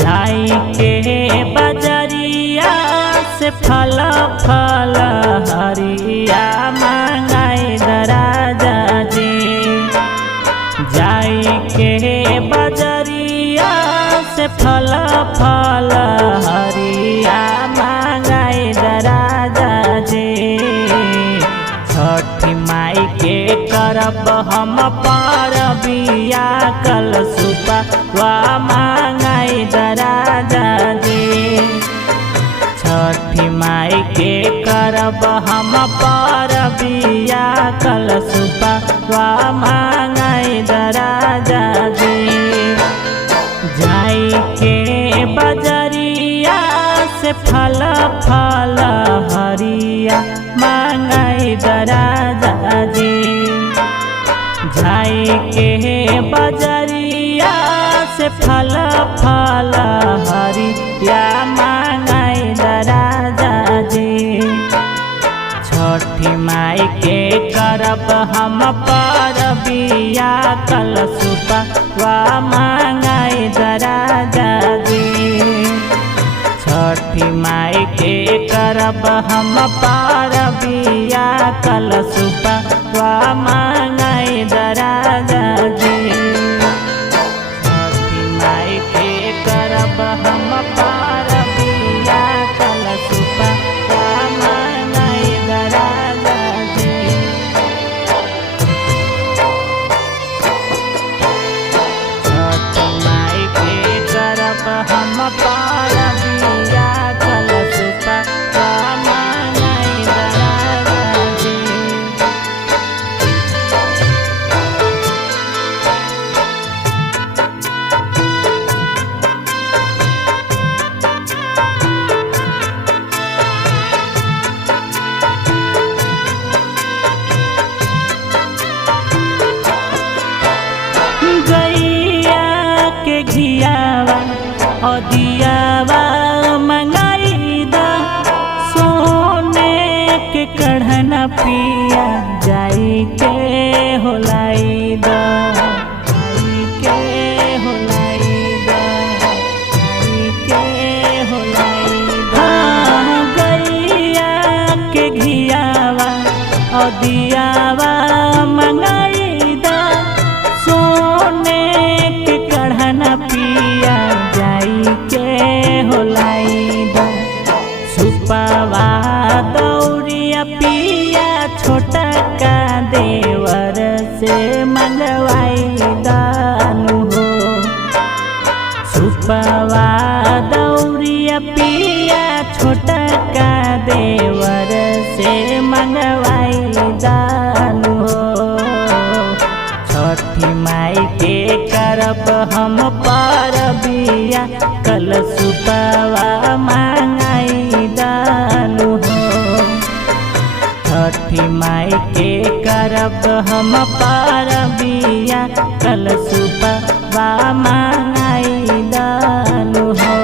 जाई के बजरिया से फल फल हरिया मांगाई राजा जी। जाई के बजरिया से फल फल हरिया मांगाई राजा जी। छठी माई के करब हम परबिया कलशुपवा मांगाई राजा जी। छठी माई के करब हम परबिया कलशुपवा मांगाई राजा जी। जाई के बजरिया से फल फल हरिया मांगाई राजा जी। जाई के बजरिया से फल फल हरिया मांगाई राजा जी। छठी माई के करब हम परबिया कलशुपवा मांगाई राजा जी। छठी माई के करब हम परबिया कलशुपवा मांगाई राजा जी। छठी माई के करब हम परबिया कलशुपवा मांगाई राजा जी। छठी माई के करब हम परबिया कलशुपवा मांगाई राजा जी। गैया के घियावा और दियावा मंगाई दा। सोने के कढ़ना पिया जाई के होलाई दा। जाई के होलाई दा। जाई के होलाई दा। गैया के घियावा और दियावा मंगाई दा। सोने के कढ़ना पिया जाई के होलाई दा। सुपवा दौड़िया पिया छोटा का देवर से मंगवाई दानु हो। सुपवा दौड़िया पिया छोटा का देवर से मंगवाई दानु हो। छठी माई के करब हम परबिया कलशुपवा मांगाई दानु हो। छठी माई के करब हम परबिया कलशुपवा मांगाई दानु हो।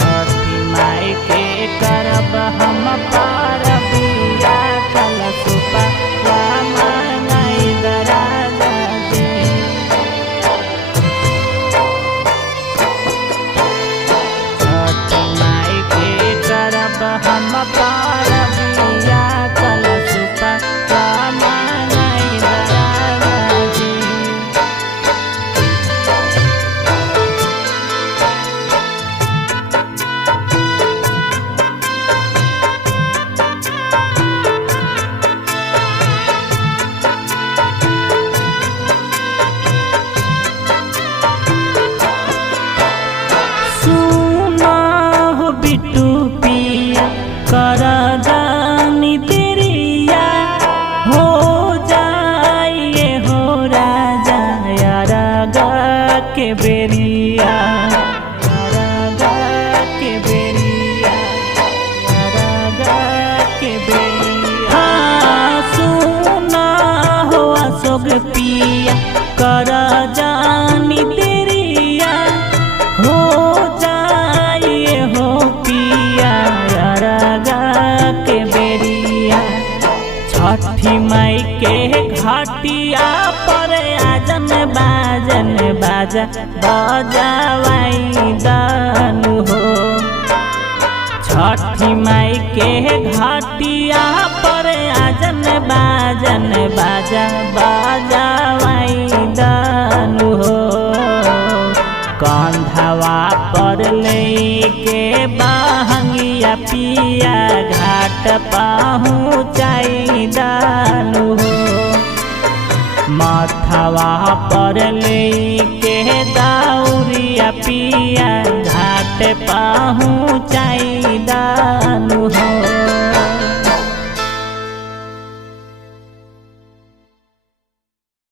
छठी माई के करब हम परबिया कलशुपवा मांगाई राजा जी। छठी माई के करब हम परबिया कलशुपवा मांगाई राजा जी। सुना हो बिट्टू पिया कर जानी तेरिया हो जाइए हो राजा यारा के बेरिया। यारा के बेरिया। यारा के बेरिया। हाँ सुना हो अशोक पिया कर जानी तेरिया हो जाइए हो पिया यारा के बेरिया। छठी माई के घाटिया पर आजन बाजन बाजा बजावाई दा। घाटिया पर आजन बाजन बाजा बाजावाई दानु हो। कंधवा पर लेके बहंगिया पिया घाट पहुँचाई दानु हो। माथवा पर ले